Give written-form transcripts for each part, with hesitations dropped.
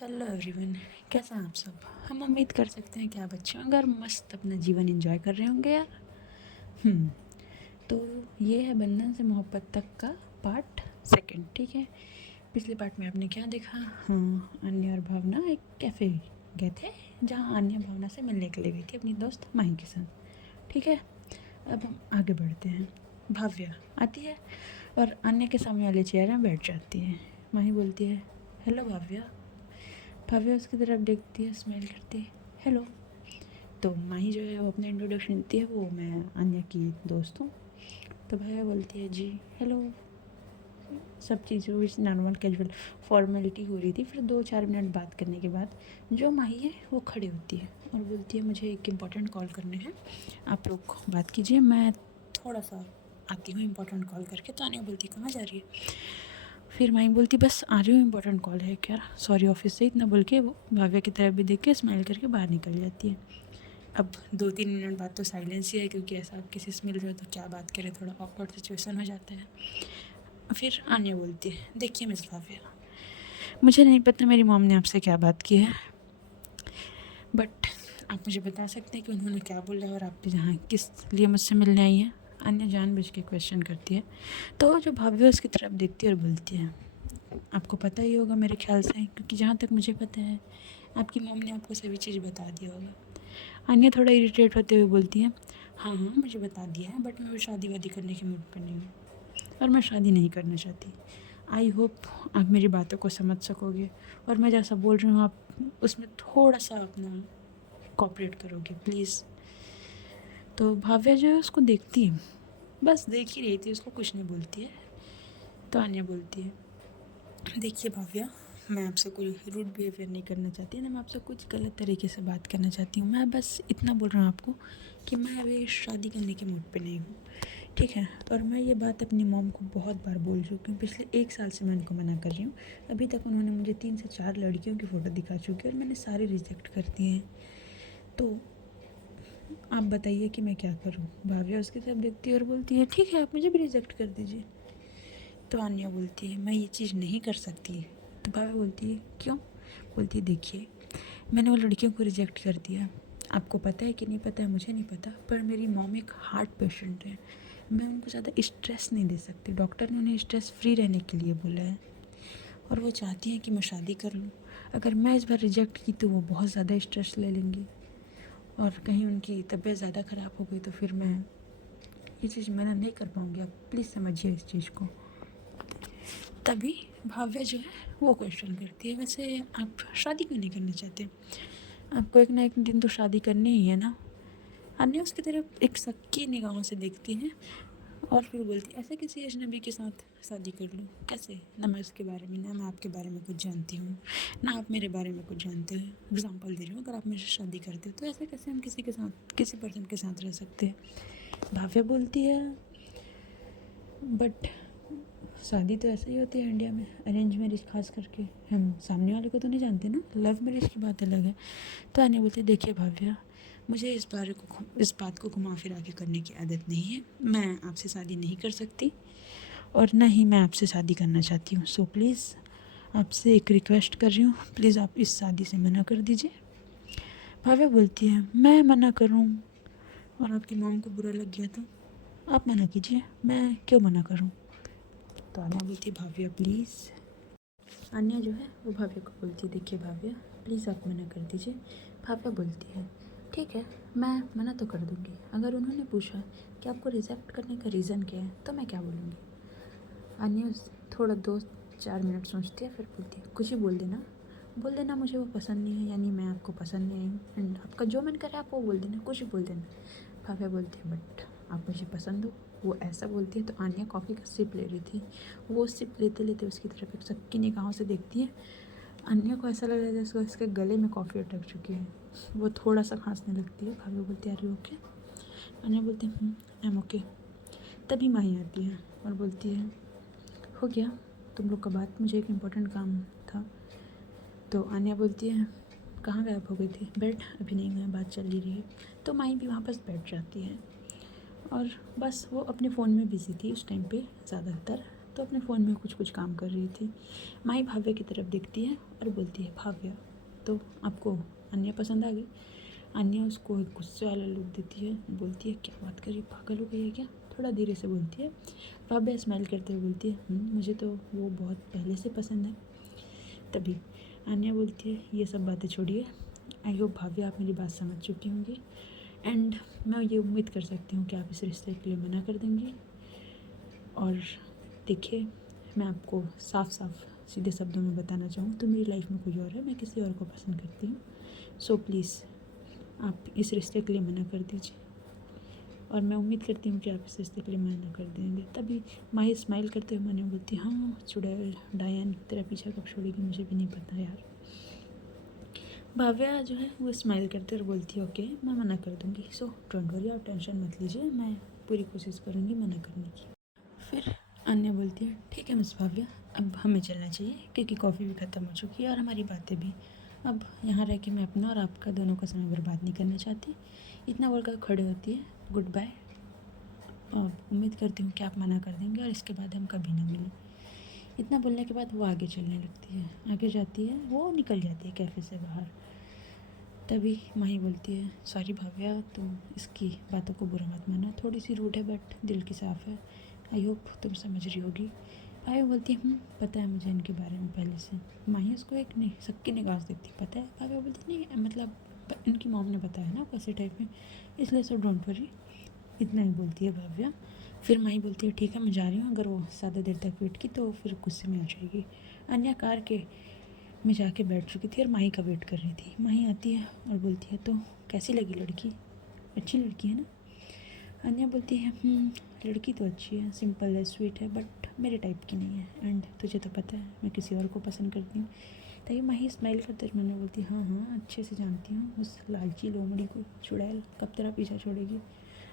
Hello everyone, कैसे हैं आप सब। हम उम्मीद कर सकते हैं कि आप अच्छे होंगे और मस्त अपना जीवन एंजॉय कर रहे होंगे यार। हम्म तो ये है बंधन से मोहब्बत तक का पार्ट सेकंड। ठीक है, पिछले पार्ट में आपने क्या देखा। हाँ, अन्य और भावना एक कैफ़े गए थे जहाँ अन्य भावना से मिलने के लिए गई थी अपनी दोस्त माही के साथ। ठीक है, अब हम आगे बढ़ते हैं। भाव्या आती है और अन्य के सामने वाले चेयर में बैठ जाती है। माही बोलती है, हेलो भाव्या। भाव्या उसकी तरफ देखती है, स्माइल करती है, हेलो। तो माही जो है वो अपना इंट्रोडक्शन देती है, वो मैं अन्य की दोस्त हूँ। तो भाव्या बोलती है, जी हेलो। सब चीज़ों इस नॉर्मल कैजुअल फॉर्मेलिटी हो रही थी। फिर 2-4 मिनट बात करने के बाद जो माही है वो खड़ी होती है और बोलती है, मुझे एक इम्पॉर्टेंट कॉल करने हैं, आप लोग बात कीजिए, मैं थोड़ा सा आती हूँ इम्पोर्टेंट कॉल करके। तो आने बोलती, कहाँ जा रही है। फिर माही बोलती, बस आ रही हूँ, इम्पोर्टेंट कॉल है क्या, सॉरी ऑफिस से, इतना बोल के वो भाव्या की तरफ भी देख के स्माइल करके बाहर निकल जाती है। अब 2-3 मिनट बाद तो साइलेंस ही है, क्योंकि ऐसा आप किसी से मिल रहे हो तो क्या बात करें, थोड़ा ऑकवर्ड सिचुएशन हो जाता है। फिर आन्या बोलती है, देखिए मिस भाव्या, मुझे नहीं पता मेरी मॉम ने आपसे क्या बात की है, बट आप मुझे बता सकते हैं कि उन्होंने क्या बोला और आप यहाँ किस लिए मुझसे मिलने आई हैं। अन्य जानबूझ के क्वेश्चन करती है। तो जो भाव्या उसकी तरफ देखती है और बोलती है, आपको पता ही होगा मेरे ख्याल से, क्योंकि जहाँ तक मुझे पता है आपकी मॉम ने आपको सभी चीज़ बता दिया होगा। अन्य थोड़ा इरिटेट होते हुए बोलती है, हाँ हाँ मुझे बता दिया है, बट मैं शादी वादी करने के मूड पर नहीं हूँ और मैं शादी नहीं करना चाहती। आई होप आप मेरी बातों को समझ सकोगे और मैं जैसा बोल रही हूँ आप उसमें थोड़ा सा अपना कॉपरेट करोगे प्लीज़। तो भाव्या जो है उसको देखती है, बस देख ही रही थी, उसको कुछ नहीं बोलती है। तो अन्य बोलती है, देखिए भाव्या, मैं आपसे कोई रूड बिहेवियर नहीं करना चाहती ना, मैं आपसे कुछ गलत तरीके से बात करना चाहती हूँ। मैं बस इतना बोल रहा हूँ आपको कि मैं अभी शादी करने के मूड पे नहीं हूँ, ठीक है। और मैं ये बात अपनी मॉम को बहुत बार बोल चुकी हूँ, पिछले 1 साल से मैं उनको मना कर रही हूँ। अभी तक उन्होंने मुझे 3 से 4 लड़कियों की फ़ोटो दिखा चुकी है और मैंने सारे रिजेक्ट कर दिए हैं। तो आप बताइए कि मैं क्या करूँ। भाव्या उसकी तरफ देखती है और बोलती है, ठीक है आप मुझे भी रिजेक्ट कर दीजिए। तो आन्या बोलती है, मैं ये चीज़ नहीं कर सकती। तो भाभी बोलती है, क्यों। बोलती है, देखिए मैंने वो लड़कियों को रिजेक्ट कर दिया, आपको पता है कि नहीं पता है मुझे नहीं पता, पर मेरी मॉम एक हार्ट पेशेंट है, मैं उनको ज़्यादा स्ट्रेस नहीं दे सकती। डॉक्टर ने उन्हें स्ट्रेस फ्री रहने के लिए बोला है और वो चाहती हैं कि मैं शादी कर लूँ। अगर मैं इस बार रिजेक्ट की तो वो बहुत ज़्यादा स्ट्रेस ले लेंगी और कहीं उनकी तबीयत ज़्यादा ख़राब हो गई तो फिर मैं ये चीज़ मैंने नहीं कर पाऊँगी। आप प्लीज़ समझिए इस चीज़ को। तभी भाव्या जो है वो क्वेश्चन करती है, वैसे आप शादी क्यों नहीं करना चाहते, आपको एक ना एक दिन तो शादी करनी ही है ना। अन्य उसकी तरफ एक शक निगाहों से देखती है और फिर बोलती है, ऐसे किसी अजनबी के साथ शादी कर लूँ कैसे, ना मैं उसके बारे में, ना मैं आपके बारे में कुछ जानती हूँ, ना आप मेरे बारे में कुछ जानते हो। एग्जाम्पल दे रही हूँ, अगर आप मेरे से शादी करते हो तो ऐसे कैसे हम किसी के साथ, किसी पर्सन के साथ रह सकते हैं। भाव्या बोलती है, बट शादी तो ऐसे ही होती है इंडिया में, अरेंज मैरिज खास करके, हम सामने वाले को तो नहीं जानते ना, लव मैरिज की बात अलग है। तो आने बोलते, देखिए भाव्या, मुझे इस बात को घुमा फिरा के करने की आदत नहीं है, मैं आपसे शादी नहीं कर सकती और ना ही मैं आपसे शादी करना चाहती हूँ। सो प्लीज़ आपसे एक रिक्वेस्ट कर रही हूँ, प्लीज़ आप इस शादी से मना कर दीजिए। भाव्या बोलती है, मैं मना करूँ और आपकी मॉम को बुरा लग गया तो आप मना कीजिए, मैं क्यों मना करूँ। तो आन्या बोलती है, भाव्या प्लीज़। आन्या जो है वो भाव्या को बोलती है, देखिए भाव्या प्लीज़ आप मना कर दीजिए। भाव्या बोलती है, ठीक है मैं मना तो कर दूँगी, अगर उन्होंने पूछा कि आपको रिजेक्ट करने का रीज़न क्या है तो मैं क्या बोलूँगी। आन्या थोड़ा 2-4 मिनट सोचती है, फिर बोलती है, कुछ ही बोल देना मुझे वो पसंद नहीं है, यानी मैं आपको पसंद नहीं आई हूँ, एंड आपका जो मन करे आप वो बोल देना, कुछ ही बोल देना। भाव्या बोलती है, बट आप मुझे पसंद हो। वो ऐसा बोलती है तो आन्या कॉफ़ी का सिप ले रही थी, वो सिप लेते लेते उसकी तरफ एक शक्की निगाहों से देखती है। अन्य को ऐसा लग रहा है जैसे उसके गले में कॉफ़ी अटक चुकी है, वो थोड़ा सा खांसने लगती है। भाभी बोलती है, अरे ओके। अन्य बोलती है, आई एम ओके। तभी माही आती है और बोलती है, हो गया तुम लोग का बात, मुझे एक इम्पोर्टेंट काम था। तो आन्या बोलती है, कहाँ गायब हो गई थी, बैठ, अभी नहीं गया, बात चल ही रही है। तो माही भी वहाँ पास बैठ जाती है और बस वो अपने फ़ोन में बिज़ी थी उस टाइम पे ज़्यादातर। तो अपने फ़ोन में कुछ कुछ काम कर रही थी। माही भाव्या की तरफ देखती है और बोलती है, भाव्या तो आपको अन्य पसंद आ गई? अन्य उसको एक गुस्से वाला लुक देती है, बोलती है, क्या बात करी, पागल हो गई है क्या? थोड़ा धीरे से बोलती है। भाव्या स्माइल करते हुए बोलती है, मुझे तो वो बहुत पहले से पसंद है। तभी अन्य बोलती है, ये सब बातें छोड़िए, आई होप भाव्या आप मेरी बात समझ चुकी होंगी एंड मैं ये उम्मीद कर सकती हूँ कि आप इस रिश्ते के लिए मना कर देंगी। और देखिए, मैं आपको साफ साफ सीधे शब्दों में बताना चाहूँ तो मेरी लाइफ में कोई और है, मैं किसी और को पसंद करती हूँ। सो प्लीज़ आप इस रिश्ते के लिए मना कर दीजिए और मैं उम्मीद करती हूँ कि आप इस रिश्ते के लिए मना कर देंगे। तभी माही स्माइल करते हुए मने बोलती, हाँ चुड़ैल डायन तेरा पीछा कब छोड़ेगी, मुझे भी नहीं पता यार। भाव्या जो है वो स्माइल करते और बोलती है, ओके मैं मना कर दूँगी, सो डोंट वरी, आप टेंशन मत लीजिए, मैं पूरी कोशिश करूँगी मना करने की। फिर अन्य बोलती है, ठीक है मिस भाव्या, अब हमें चलना चाहिए क्योंकि कॉफ़ी भी ख़त्म हो चुकी है और हमारी बातें भी। अब यहाँ रह के मैं अपना और आपका दोनों का समय बर्बाद नहीं करना चाहती। इतना बोलकर खड़े होती है, गुड बाय। और उम्मीद करती हूँ कि आप मना कर देंगे और इसके बाद हम कभी ना मिलें। इतना बोलने के बाद वो आगे चलने लगती है, आगे जाती है, वो निकल जाती है कैफ़े से बाहर। तभी माही बोलती है, सॉरी भाव्या, तुम इसकी बातों को बुरा मत माना, थोड़ी सी रूड है बट दिल की साफ़ है, आई होप तुम समझ रही होगी। भाभी बोलती है, पता है मुझे इनके बारे में पहले से। माही उसको एक नहीं सबकी निगाह से देखती, पता है? भाभी बोलती नहीं, मतलब इनकी मॉम ने बताया ना कैसे टाइप में, इसलिए सो डोंट वरी। इतना ही बोलती है भाव्या। फिर माही बोलती है, ठीक है मैं जा रही हूँ, अगर वो ज़्यादा देर तक वेट की तो फिर गुस्से में आ जाएगी। अन्य कार के में जाके बैठ चुकी थी और माही का वेट कर रही थी। माही आती है और बोलती है, तो कैसी लगी लड़की? अच्छी लड़की है ना? अन्या बोलती है, लड़की तो अच्छी है, सिंपल है, स्वीट है, बट मेरे टाइप की नहीं है एंड तुझे तो पता है मैं किसी और को पसंद करती हूँ। तभी माही स्माइल करते मैंने बोलती, हाँ हाँ अच्छे से जानती हूँ उस लालची लोमड़ी को, चुड़ैल कब तेरा पीछा छोड़ेगी।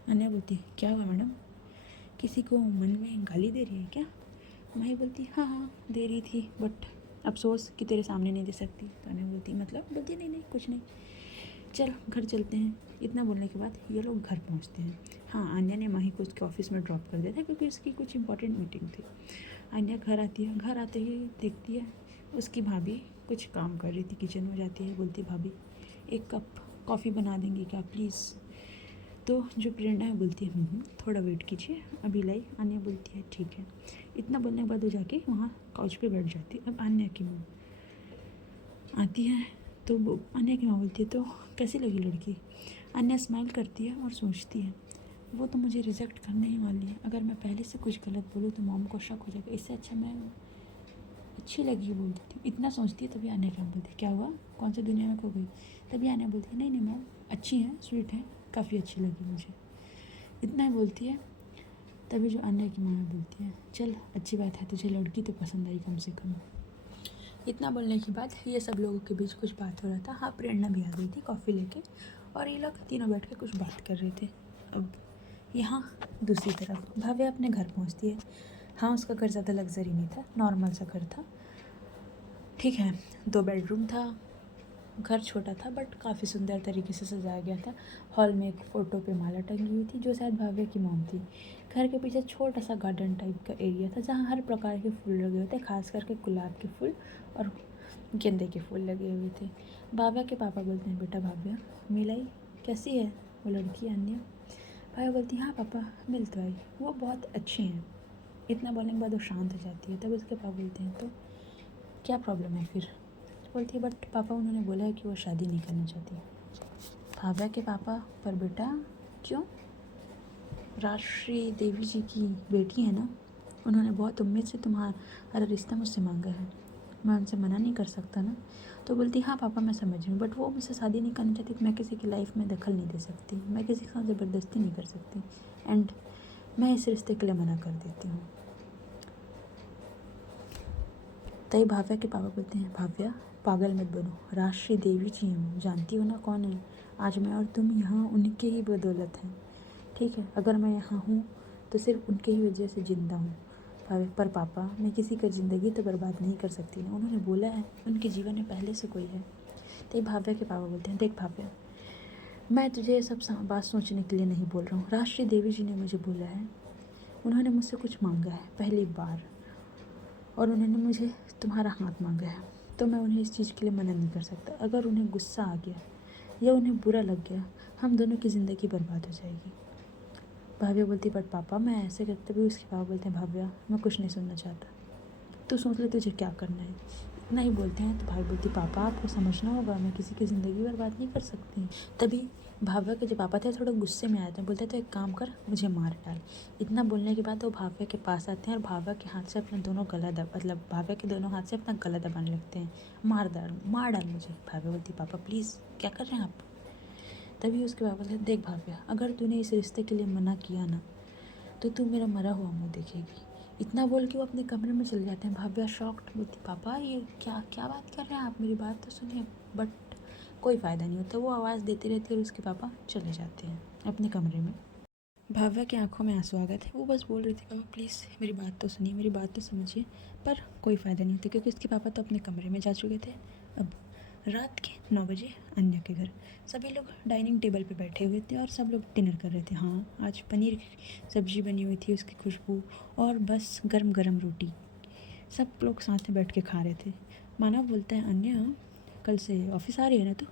अन्या बोलती, क्या हुआ मैडम, किसी को मन में गाली दे रही है क्या? माही बोलती, हाँ हाँ दे रही थी बट अफसोस कि तेरे सामने नहीं दे सकती। तो अन्या बोलती, मतलब? बोलती, नहीं नहीं कुछ नहीं, चल घर चलते हैं। इतना बोलने के बाद ये लोग घर पहुंचते हैं। हाँ, अन्या ने माही को उसके ऑफिस में ड्रॉप कर दिया था क्योंकि उसकी कुछ इंपॉर्टेंट मीटिंग थी। अन्या घर आती है, घर आते ही देखती है उसकी भाभी कुछ काम कर रही थी, किचन में जाती है, बोलती, भाभी एक कप कॉफ़ी बना देंगी क्या प्लीज़? तो जो प्रेरणा है बोलती है, थोड़ा वेट कीजिए अभी लाई। अन्या बोलती है, ठीक है। इतना बोलने के बाद वो जाके वहाँ काउच पे बैठ जाती है। अब अन्या की माँ आती है तो वो अन्या की माँ बोलती है, तो कैसी लगी लड़की? अन्या स्माइल करती है और सोचती है, वो तो मुझे रिजेक्ट करने ही वाली है, अगर मैं पहले से कुछ गलत बोलूँ तो मॉम को शक हो जाएगा, इससे अच्छा मैं अच्छी लगी बोल देती हूँ। इतना सोचती है तभी अन्या की माँ बोलती है, क्या हुआ, कौन सी दुनिया में खो गई? तभी अन्या बोलती है, नहीं नहीं मॉम अच्छी है, स्वीट है, काफ़ी अच्छी लगी मुझे। इतना ही बोलती है। तभी जो अन्या की माँ बोलती है, चल अच्छी बात है, तुझे लड़की तो पसंद आई कम से कम। इतना बोलने के बाद ये सब लोगों के बीच कुछ बात हो रहा था। हाँ, प्रेरणा भी आ गई थी कॉफ़ी लेके और ये लोग तीनों बैठ के कुछ बात कर रहे थे। अब यहाँ दूसरी तरफ भाव्या अपने घर पहुँचती है। हाँ, उसका घर ज़्यादा लग्जरी नहीं था, नॉर्मल सा घर था, ठीक है, 2 बेडरूम था, घर छोटा था बट काफ़ी सुंदर तरीके से सजाया गया था। हॉल में एक फ़ोटो पे माला टंगी हुई थी जो शायद भाव्या की मॉम थी। घर के पीछे छोटा सा गार्डन टाइप का एरिया था जहाँ हर प्रकार के फूल लगे हुए थे, खास करके गुलाब के फूल और गेंदे के फूल लगे हुए थे। भाव्या के पापा बोलते हैं, बेटा भाव्या मिल आई, कैसी है वो लड़की अन्य? भाव्या बोलती, हाँ पापा मिल तो आई, वो बहुत अच्छी हैं। इतना बोलने के बाद वो शांत हो जाती है। तब उसके पापा बोलते हैं, तो क्या प्रॉब्लम है फिर? बोलती है, बट पापा उन्होंने बोला है कि वो शादी नहीं करना चाहती। भाव्या के पापा, पर बेटा क्यों? राजश्री देवी जी की बेटी है ना, उन्होंने बहुत उम्मीद से तुम्हारा रिश्ता मुझसे मांगा है, मैं उनसे मना नहीं कर सकता ना। तो बोलती, हाँ पापा मैं समझ रही हूँ, बट वो मुझसे शादी नहीं करना चाहती तो मैं किसी की लाइफ में दखल नहीं दे सकती, मैं किसी के साथ ज़बरदस्ती नहीं कर सकती एंड मैं इस रिश्ते के लिए मना कर देती हूँ। तभी भाव्या के पापा बोलते हैं, भाव्या पागल मत बनो, राजश्री देवी जी हैं, जानती हो ना कौन है? आज मैं और तुम यहाँ उनके ही बदौलत हैं, ठीक है, अगर मैं यहाँ हूँ तो सिर्फ उनके ही वजह से ज़िंदा हूँ। भाव्या, पर पापा मैं किसी का ज़िंदगी तो बर्बाद नहीं कर सकती ना, उन्होंने बोला है उनके जीवन में पहले से कोई है। तभी भाव्या के पापा बोलते हैं, देख भाव्या मैं तुझे ये सब बात सोचने के लिए नहीं बोल रहा हूँ, राजश्री देवी जी ने मुझे बोला है, उन्होंने मुझसे कुछ मांगा है पहली बार और उन्होंने मुझे तुम्हारा हाथ मांगा है, तो मैं उन्हें इस चीज़ के लिए मना नहीं कर सकता। अगर उन्हें गुस्सा आ गया या उन्हें बुरा लग गया, हम दोनों की ज़िंदगी बर्बाद हो जाएगी। भाव्या बोलती, बट पापा मैं ऐसे करते भी। उसके पापा बोलते हैं, भाव्या मैं कुछ नहीं सुनना चाहता, तू सोच ले तुझे क्या करना है। इतना ही बोलते हैं तो भाई बोलती, पापा आपको समझना होगा, मैं किसी की ज़िंदगी बर्बाद नहीं कर सकती। तभी भाव्या के जो पापा थे थोड़े गुस्से में आए थे, बोलते तो एक काम कर, मुझे मार डाल। इतना बोलने के बाद वो भाव्या के पास आते हैं और भाव्या के हाथ से अपना दोनों गला मतलब भाव्या के दोनों हाथ से अपना गला दबाने लगते हैं। मार डाल मुझे। भाव्या बोलती, पापा प्लीज़ क्या कर रहे हैं आप। तभी उसके पापा बोलते, देख भाव्या, अगर तूने इस रिश्ते के लिए मना किया ना, तो तू मेरा मरा हुआ मुँह देखेगी। इतना बोल के वो अपने कमरे में चले जाते हैं। भाव्या शॉक्ड बोलती, पापा ये क्या क्या बात कर रहे हैं आप, मेरी बात तो सुनिए। बट कोई फ़ायदा नहीं होता, वो आवाज़ देती रहती है और उसके पापा चले जाते हैं अपने कमरे में। भाव्या की आंखों में आंसू आ गए थे। वो बस बोल रही थी, पापा प्लीज़ मेरी बात तो सुनिए, मेरी बात तो समझिए। पर कोई फ़ायदा नहीं होता क्योंकि उसके पापा तो अपने कमरे में जा चुके थे। अब रात के 9 बजे अन्य के घर सभी लोग डाइनिंग टेबल पे बैठे हुए थे और सब लोग डिनर कर रहे थे। हाँ, आज पनीर की सब्ज़ी बनी हुई थी, उसकी खुशबू, और बस गरम गरम रोटी। सब लोग साथ में बैठ के खा रहे थे। मानव बोलता है, अन्य कल से ऑफिस आ रही है ना तू,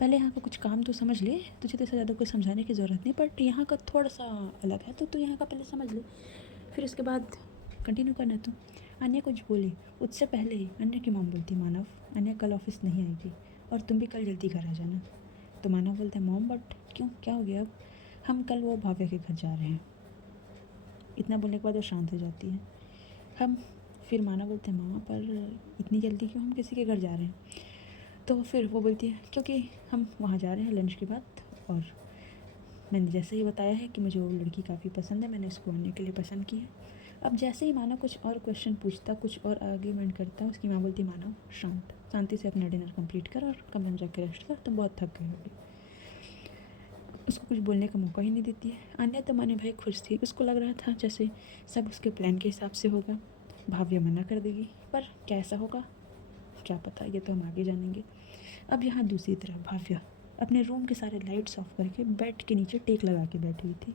पहले यहाँ का कुछ काम तो समझ ले, तुझे तो इससे ज़्यादा कुछ समझाने की ज़रूरत नहीं, बट यहाँ का थोड़ा सा अलग है तो तू यहाँ का पहले समझ ले, फिर उसके बाद कंटिन्यू करना तू। अन्य कुछ बोली उससे पहले ही अन्य की मॉम बोलती, मानव अन्य कल ऑफिस नहीं आएगी और तुम भी कल जल्दी घर आ जाना। तो मानव बोलता है, मॉम बट क्यों, क्या हो गया अब। हम कल वो भाव्या के घर जा रहे हैं। इतना बोलने के बाद वो शांत हो जाती है। हम फिर मानव बोलते हैं, मामा पर इतनी जल्दी क्यों, हम किसी के घर जा रहे हैं। तो फिर वो बोलती है, क्योंकि हम वहाँ जा रहे हैं लंच के बाद, और मैंने जैसे ही बताया है कि मुझे वो लड़की काफ़ी पसंद है, मैंने उसको आने के लिए पसंद की है। अब जैसे ही मानव कुछ और क्वेश्चन पूछता, कुछ और आर्ग्यूमेंट करता, उसकी माँ बोलती, मानव शांति से अपना डिनर कंप्लीट कर और कमरे में जाकर रेस्ट कर, तुम बहुत थक गए होगे। उसको कुछ बोलने का मौका ही नहीं देती है। अन्य तो माने भाई खुश थी, उसको लग रहा था जैसे सब उसके प्लान के हिसाब से होगा, भाव्या मना कर देगी, पर कैसा होगा क्या पता, ये तो हम आगे जानेंगे। अब यहाँ दूसरी तरफ भाव्या अपने रूम के सारे लाइट्स ऑफ करके बेड के नीचे टेक लगा के बैठी हुई थी।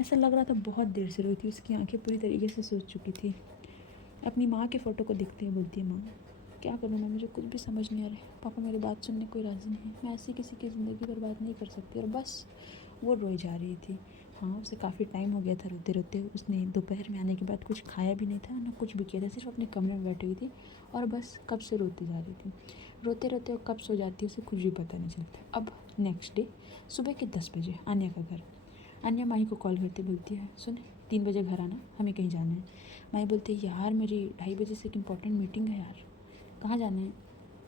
ऐसा लग रहा था बहुत देर से रोई थी, उसकी आंखें पूरी तरीके से सूज चुकी थी। अपनी माँ की फ़ोटो को देखते हुए बोलती है, माँ क्या करूँ मैं, मुझे कुछ भी समझ नहीं आ रहा है। पापा मेरी बात सुनने कोई राज़ी नहीं है, मैं ऐसी किसी की ज़िंदगी बर्बाद नहीं कर सकती। और बस वो रोई जा रही थी। हाँ, उसे काफ़ी टाइम हो गया था रोते रोते। उसने दोपहर में आने के बाद कुछ खाया भी नहीं था, ना कुछ भी किया था, सिर्फ अपने कमरे में बैठी हुई थी और बस कब से रोती जा रही थी। रोते रोते वो कब सो जाती है उसे कुछ भी पता नहीं चलता। अब नेक्स्ट डे सुबह के 10 बजे अन्य का घर। अन्य माही को कॉल करते बोलती है, सुन 3 बजे घर आना, हमें कहीं जाना है। माही बोलती है, यार मेरी 2:30 बजे से एक इम्पॉर्टेंट मीटिंग है यार, कहाँ जाना है।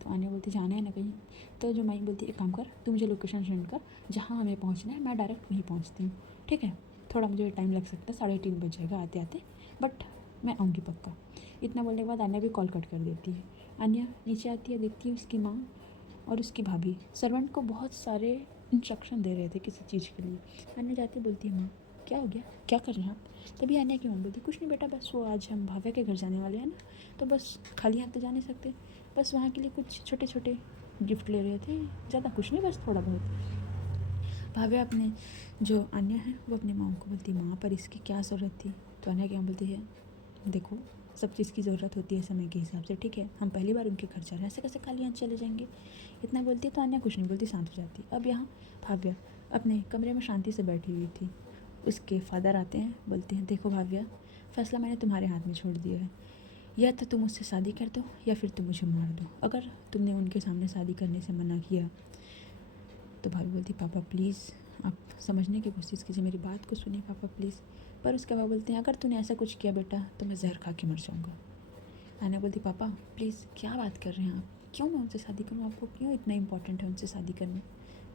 तो अन्य बोलती, जाना है ना कहीं। तो जो माही बोलती है, एक काम कर, तू मुझे लोकेशन सेंड कर जहाँ हमें पहुँचना है, मैं डायरेक्ट वहीं पहुँचती हूँ, ठीक है। थोड़ा मुझे टाइम लग सकता है, 3:30 बज जाएगा आते आते, बट मैं आऊँगी पक्का। इतना बोलने के बाद अन्य भी कॉल कट कर देती है। अन्य नीचे आती है, देखती है उसकी माँ और उसकी भाभी सर्वेंट को बहुत सारे इंस्ट्रक्शन दे रहे थे किसी चीज़ के लिए। अन्य जाती बोलती है, माँ क्या हो गया, क्या कर रहे हैं आप। तभी अन्य की मम्मी बोलती, कुछ नहीं बेटा, बस वो आज हम भाव्या के घर जाने वाले हैं ना, तो बस खाली हाथ तो जा नहीं सकते, बस वहाँ के लिए कुछ छोटे छोटे गिफ्ट ले रहे थे, ज़्यादा कुछ नहीं, बस थोड़ा बहुत। भाव्या अपने जो अन्य है वो अपनी माँ को बोलती, माँ पर इसकी क्या ज़रूरत थी। तो अन्य की माँ बोलती है, देखो सब चीज़ की ज़रूरत होती है समय के हिसाब से, ठीक है, हम पहली बार उनके घर जा रहे हैं, ऐसे कैसे खाली हाथ चले जाएंगे। इतना बोलती है तो अन्य कुछ नहीं बोलती, शांत हो जाती। अब यहाँ भाव्या अपने कमरे में शांति से बैठी हुई थी। उसके फादर आते हैं, बोलते हैं, देखो भाव्या, फैसला मैंने तुम्हारे हाथ में छोड़ दिया है, या तो तुम मुझसे शादी कर दो या फिर तुम मुझे मार दो। अगर तुमने उनके सामने शादी करने से मना किया तो भाभी बोलती, पापा प्लीज़ आप समझने की कोशिश कीजिए, मेरी बात को सुनिए पापा प्लीज़। पर उसके पापा बोलते हैं, अगर तूने ऐसा कुछ किया बेटा तो मैं जहर खा के मर जाऊँगा। आना बोलती, पापा प्लीज़ क्या बात कर रहे हैं आप, क्यों मैं उनसे शादी करूँ, आपको क्यों इतना इंपॉर्टेंट है उनसे शादी करना।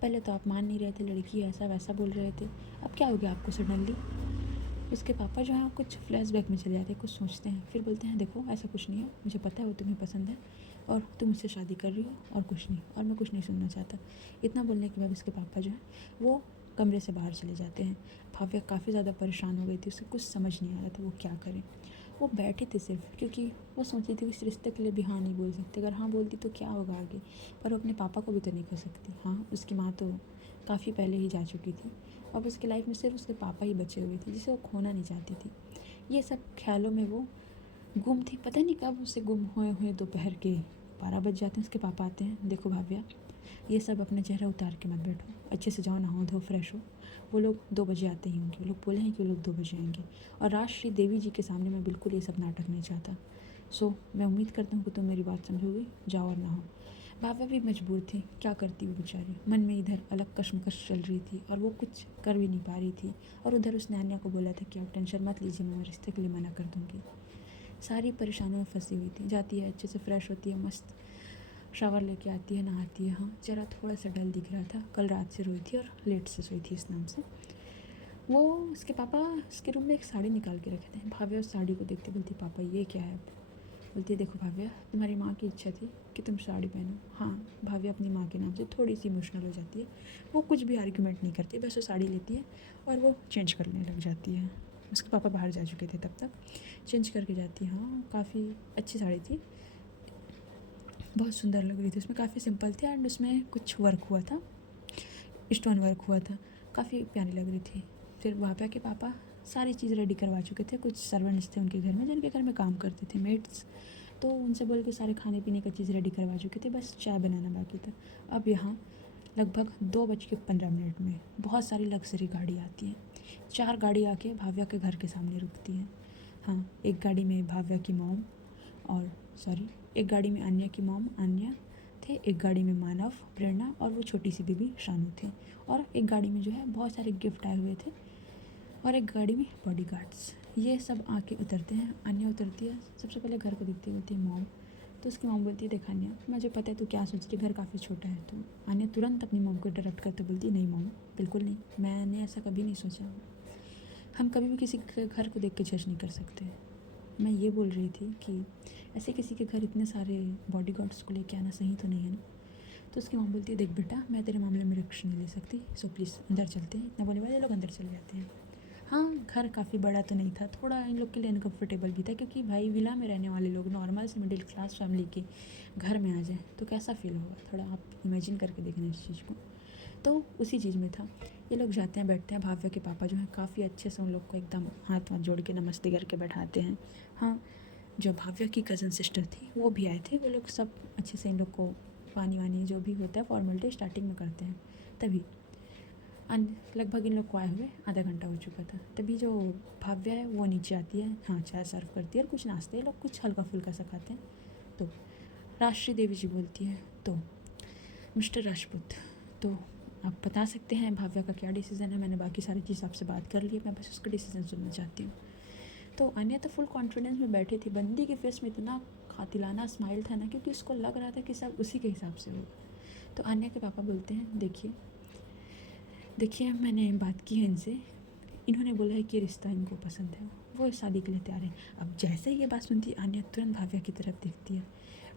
पहले तो आप मान नहीं रहे थे, लड़की ऐसा वैसा बोल रहे थे, अब क्या हो गया आपको सडनली। उसके पापा जो है कुछ फ्लैशबैक में चले जाते हैं, कुछ सोचते हैं, फिर बोलते हैं, देखो ऐसा कुछ नहीं है, मुझे पता है वो तुम्हें पसंद है और तुम मुझसे शादी कर रही हो और कुछ नहीं, और मैं कुछ नहीं सुनना चाहता। इतना बोलने के बाद उसके पापा जो है वो कमरे से बाहर चले जाते हैं। भाव्या काफ़ी ज़्यादा परेशान हो गई थी, उसे कुछ समझ नहीं आ रहा था वो क्या करे। वो बैठी थी सिर्फ क्योंकि वो सोचती थी इस रिश्ते के लिए भी हाँ नहीं बोल सकती, अगर हाँ बोलती तो क्या होगा आगे। पर वो अपने पापा को भी तो नहीं कर सकती। हाँ, उसकी माँ तो काफ़ी पहले ही जा चुकी थी, अब उसकी लाइफ में सिर्फ उसके पापा ही बचे हुए थे जिसे वो खोना नहीं चाहती थी। ये सब ख्यालों में वो गुम थी, पता नहीं कब उसे गुम हुए हुए दोपहर के 12 बज जाते हैं। उसके पापा आते हैं, देखो भाव्या ये सब अपना चेहरा उतार के मत बैठो, अच्छे से जाओ, नहाओ धो फ्रेश हो। वो लोग 2 बजे आते ही होंगे, वो लोग बोले हैं कि वो लोग 2 बजे आएंगे। और राजश्री देवी जी के सामने मैं बिल्कुल ये सब नाटक नहीं चाहता। सो मैं उम्मीद करता हूँ कि तुम मेरी बात समझोगी, जाओ और नहाओ। भाव्या भी मजबूर थी, क्या करती वो बेचारी, मन में इधर अलग कश्मकश चल रही थी और वो कुछ कर भी नहीं पा रही थी। और उधर उसने अन्या को बोला था कि आप टेंशन मत लीजिए, मैं रिश्ते के लिए मना कर दूँगी। सारी परेशानियों में फंसी हुई थी। जाती है, अच्छे से फ्रेश होती है, मस्त शावर लेके आती है, नहाती है। हाँ, जरा थोड़ा सा डल दिख रहा था, कल रात से रोई थी और लेट से सोई थी इस नाम से। वो उसके पापा उसके रूम में एक साड़ी निकाल के रखे थे। भाव्या उस साड़ी को देखते बोलती, पापा ये क्या है? बोलती है, देखो भाव्या, तुम्हारी माँ की इच्छा थी कि तुम साड़ी पहनो। हाँ, भाव्या अपनी माँ के नाम से थोड़ी सी इमोशनल हो जाती है। वो कुछ भी आर्ग्यूमेंट नहीं करती, बस वो साड़ी लेती है और वो चेंज करने लग जाती है। उसके पापा बाहर जा चुके थे तब तक, चेंज करके जाती है। हाँ, काफ़ी अच्छी साड़ी थी, बहुत सुंदर लग रही थी। उसमें काफ़ी सिंपल थी एंड उसमें कुछ वर्क हुआ था, स्टोन वर्क हुआ था, काफ़ी प्यारी लग रही थी। फिर भाभा के पापा सारी चीज़ रेडी करवा चुके थे। कुछ सर्वेंट्स थे उनके घर में, जिनके घर में काम करते थे, मेड्स, तो उनसे बोल के सारे खाने पीने का चीज़ रेडी करवा चुके थे, बस चाय बनाना बाकी था। अब यहाँ लगभग 2:15 में बहुत सारी लग्जरी गाड़ी आती हैं। 4 गाड़ी आके भाव्या के घर के सामने रुकती हैं। हाँ, एक गाड़ी में भाव्या की मॉम और एक गाड़ी में अन्या की मॉम अन्या थे, एक गाड़ी में मानव, प्रेरणा और वो छोटी सी बेबी शानू थी। और एक गाड़ी में जो है बहुत सारे गिफ्ट आए हुए थे और एक गाड़ी में बॉडीगार्ड्स। ये सब आके उतरते हैं। अन्या उतरती है, सबसे पहले घर को देखती है, बोलती है मॉम। तो उसकी मॉम बोलती है, देख अन्या, मुझे पता है तू क्या सोच रही है, घर काफ़ी छोटा है। तो अन्या तुरंत अपनी मॉम को इंटरप्ट करते बोलती है, नहीं मॉम, बिल्कुल नहीं, मैंने ऐसा कभी नहीं सोचा। हम कभी भी किसी के घर को देख के जज नहीं कर सकते। मैं ये बोल रही थी कि ऐसे किसी के घर इतने सारे बॉडीगार्ड्स को लेके आना सही तो नहीं है ना। तो उसकी मॉम बोलती है, देख बेटा, मैं तेरे मामले में रिएक्शन नहीं ले सकती, सो प्लीज़ अंदर चलते हैं। इतना बोलने वाले लोग अंदर चले जाते हैं। हाँ, घर काफ़ी बड़ा तो नहीं था, थोड़ा इन लोग के लिए अनकम्फर्टेबल भी था, क्योंकि भाई विला में रहने वाले लोग नॉर्मल से मिडिल क्लास फैमिली के घर में आ जाए तो कैसा फील होगा, थोड़ा आप इमेजिन करके देखना इस चीज़ को। तो उसी चीज़ में था। ये लोग जाते हैं, बैठते हैं। भाव्या के पापा जो हैं काफ़ी अच्छे से उन लोग को एकदम हाथ वाथ जोड़ के नमस्ते करके बैठाते हैं। हाँ, जो भाव्या की कज़न सिस्टर थी वो भी आए थे। वो लोग सब अच्छे से इन लोग को पानी वानी जो भी होता है फॉर्मेलिटी स्टार्टिंग में करते हैं। तभी लगभग इन लोग को आए हुए आधा घंटा हो चुका था। तभी जो भाव्या है वो नीचे आती है। हाँ, चाय सर्व करती है और कुछ नाश्ते, ये लोग कुछ हल्का फुल्का सा खाते हैं। तो राजश्री देवी जी बोलती है, तो मिस्टर राजपूत, तो आप बता सकते हैं भाव्या का क्या डिसीज़न है? मैंने बाकी सारी चीज़ आपसे बात कर ली है, मैं बस उसका डिसीज़न सुनना चाहती हूँ। तो अन्य तो फुल कॉन्फिडेंस में बैठी थी। बंदी के फेस में इतना कातिलाना स्माइल था ना, क्योंकि उसको लग रहा था कि सब उसी के हिसाब से होगा। तो अन्य के पापा बोलते हैं, देखिए देखिए, मैंने बात की है इनसे, इन्होंने बोला है कि रिश्ता इनको पसंद है, वो इस शादी के लिए तैयार है। अब जैसे ही ये बात सुनती है, अन्य तुरंत भाव्या की तरफ देखती है।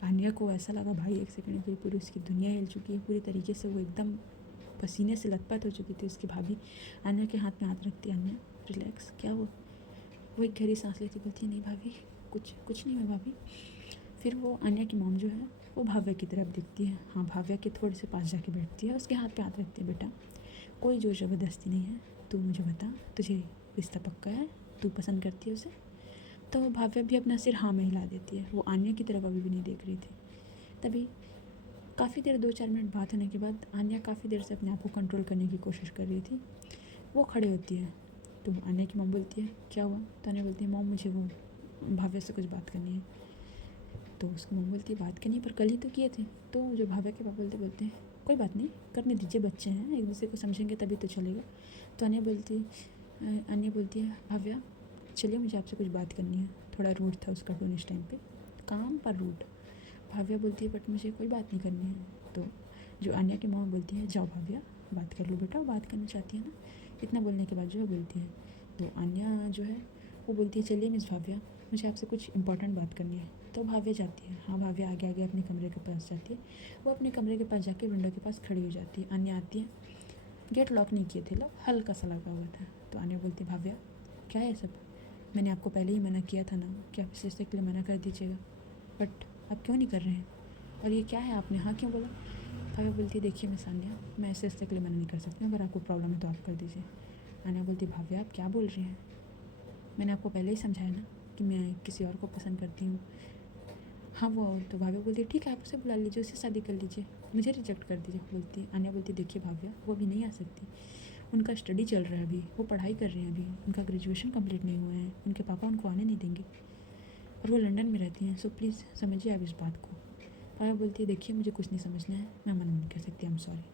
अन्य को ऐसा लगा भाई एक सेकंड के लिए पूरी उसकी दुनिया हिल चुकी है, पूरी तरीके से वो एकदम पसीने से लथपथ हो चुकी थी। उसकी भाभी अन्य के हाथ में हाथ रखती है, अन्य रिलैक्स, क्या वो एक गहरी सांस लेती, बोलती है, नहीं भाभी, कुछ कुछ नहीं है भाभी। फिर वो अन्या की मॉम जो है वो भाव्या की तरफ देखती है। हाँ, भाव्या के थोड़े से पास जाके बैठती है, उसके हाथ पे हाथ रखती है, बेटा कोई ज़ोर ज़बरदस्ती नहीं है, तू मुझे बता, तुझे रिश्ता पक्का है, तू पसंद करती है उसे? तो भाव्या भी अपना सिर हाँ में हिला देती है। वो आन्या की तरफ अभी भी नहीं देख रही थी। तभी काफ़ी देर 2-4 मिनट बात होने के बाद आन्या काफ़ी देर से अपने आप को कंट्रोल करने की कोशिश कर रही थी। वो खड़े होती है। तो आन्या की मॉम बोलती है, क्या हुआ? तो आन्या बोलती है, मॉम मुझे वो भाव्या से कुछ बात करनी है। तो उसकी मॉम बोलती है, बात करनी, पर कल ही तो किए थे। तो जो भाव्या के पापा बोलते हैं, कोई बात नहीं, करने दीजिए, बच्चे हैं, एक दूसरे को समझेंगे तभी तो चलेगा। तो अन्य बोलती है, भाव्या चलिए, मुझे आपसे कुछ बात करनी है। थोड़ा रूड था उसका टोन इस टाइम पे, काम पर रूड। भाव्या बोलती है, बट मुझे कोई बात नहीं करनी है। तो जो अन्य की मॉम बोलती है, जाओ भाव्या, बात कर लो बेटा, बात करना चाहती है ना। इतना बोलने के बाद जो है बोलती है, तो अन्य जो है वो बोलती है, चलिए मिस भाव्या, मुझे आपसे कुछ इंपॉर्टेंट बात करनी है। तो भाव्या जाती है। हाँ, भाव्या आगे आगे अपने कमरे के पास जाती है। वो अपने कमरे के पास जाके विंडो के पास खड़ी हो जाती है। अन्य आती है, गेट लॉक नहीं किए थे, लॉक हल्का सा लगा हुआ था। तो अन्य बोलती, भाव्या क्या है सब? मैंने आपको पहले ही मना किया था ना कि आप इस रिश्ते के लिए मना कर दीजिएगा, बट आप क्यों नहीं कर रहे हैं? और ये क्या है, आपने हाँ क्यों बोला? भाव्या बोलती, देखिए मिस आन्या, मैं इस रिश्ते के लिए मना नहीं कर सकती, अगर आपको प्रॉब्लम है तो आप कर दीजिए। आन्या बोलती, भाव्या आप क्या बोल रही हैं? मैंने आपको पहले ही समझाया ना कि मैं किसी और को पसंद करती हूँ। हाँ वो तो भाव्या बोलती है ठीक है, आप उसे बुला लीजिए, उससे शादी कर लीजिए, मुझे रिजेक्ट कर दीजिए। बोलती अनन्या बोलती देखिए भाव्या, वो अभी नहीं आ सकती, उनका स्टडी चल रहा है, अभी वो पढ़ाई कर रहे हैं, अभी उनका ग्रेजुएशन कंप्लीट नहीं हुआ है, उनके पापा उनको आने नहीं देंगे और वो लंदन में रहती हैं, सो प्लीज़ समझिए आप इस बात को। भाव्या बोलती है देखिए मुझे कुछ नहीं समझना है, मैं मना नहीं कर सकती, आई एम सॉरी।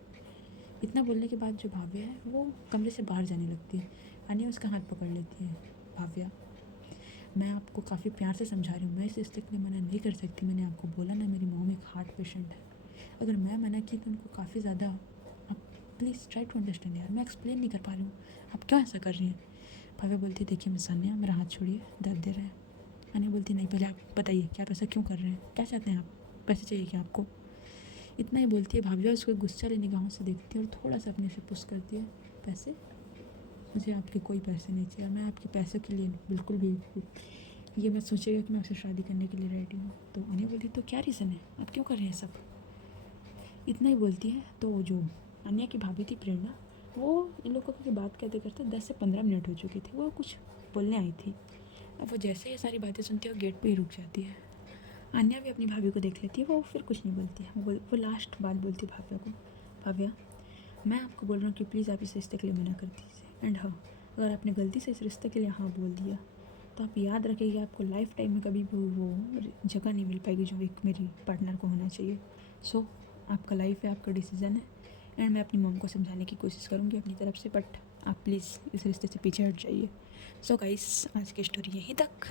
इतना बोलने के बाद जो भाव्या है वो कमरे से बाहर जाने लगती है। अनन्या उसका हाथ पकड़ लेती है। भाव्या, मैं आपको काफ़ी प्यार से समझा रही हूँ, मैं इस रिश्ते के लिए मना नहीं कर सकती, मैंने आपको बोला ना मेरी मॉम एक हार्ट पेशेंट है, अगर मैं मना की तो उनको काफ़ी ज़्यादा, आप प्लीज़ ट्राई टू अंडरस्टैंड यार, मैं एक्सप्लेन नहीं कर पा रही हूँ, आप क्यों ऐसा कर रही हैं। भाव्या बोलती है देखिए मिस अनन्या, मेरा हाथ छोड़िए, दर्द दे रहा है। अनन्या बोलती नहीं, पहले आप बताइए कि आप ऐसा क्यों कर रहे हैं, क्या चाहते हैं आप, पैसे चाहिए क्या आपको। इतना ही बोलती है भाव्या उसको गुस्सा वाली निगाहों से देखती है और थोड़ा सा अपने से पुश करती है। पैसे, मुझे आपके कोई पैसे नहीं चाहिए, मैं आपके पैसों के लिए बिल्कुल भी ये मत सोचिएगा कि मैं आपसे शादी करने के लिए रेडी हूँ। तो अनन्या बोली तो क्या रीज़न है, आप क्यों कर रहे हैं सब। इतना ही बोलती है तो जो अनन्या की भाभी थी प्रेरणा, वो इन लोगों की बात करते करते 10 से 15 मिनट हो चुकी थी, वो कुछ बोलने आई थी। अब वो जैसे ये सारी बातें सुनती है वो गेट पे ही रुक जाती है। अनन्या भी अपनी भाभी को देख लेती है, वो फिर कुछ नहीं बोलती है, वो लास्ट बात बोलती है भाव्या को, भाव्या मैं आपको बोल रहा हूँ कि प्लीज़ आप इस रिश्ते के लिए मना कर दीजिए, एंड हाँ अगर आपने गलती से इस रिश्ते के लिए हाँ बोल दिया तो आप याद रखिए आप लाइफ टाइम में कभी भी वो जगह नहीं मिल पाएगी जो एक मेरी पार्टनर को होना चाहिए। सो आपका लाइफ है, आपका डिसीज़न है, एंड मैं अपनी मॉम को समझाने की कोशिश करूँगी अपनी तरफ से, बट आप प्लीज़ इस रिश्ते से पीछे हट जाइए। सो गाइस आज की स्टोरी यहीं तक,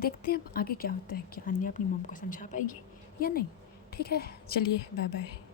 देखते हैं अब आगे क्या होता है, क्या अनन्या अपनी मॉम को समझा पाएगी या नहीं। ठीक है, चलिए बाय बाय।